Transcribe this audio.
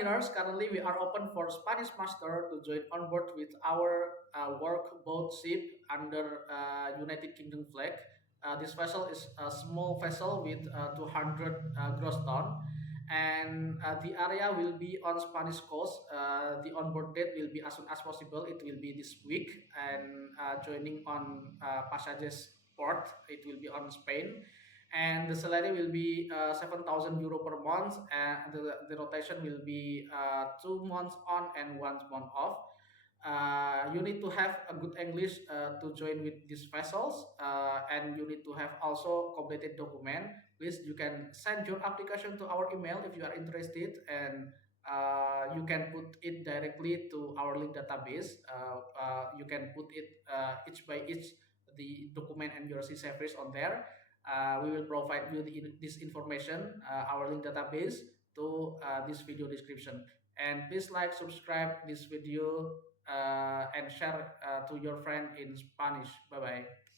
Caniners, currently we are open for Spanish master to join on board with our workboat ship under United Kingdom flag. This vessel is a small vessel with 200 gross ton, and the area will be on Spanish coast. The onboard date will be as soon as possible. It will be this week, and joining on Pasajes port. It will be on Spain, and the salary will be 7,000 euro per month, and the rotation will be 2 months on and 1 month off. You need to have a good English to join with these vessels, and you need to have also completed document. Please, you can send your application to our email if you are interested, and you can put it directly to our link database. You can put it each by each the document and your CSAFRIS on there. We will provide you this information, our link database, to this video description. And please like, subscribe this video, and share to your friend in Spanish. Bye bye.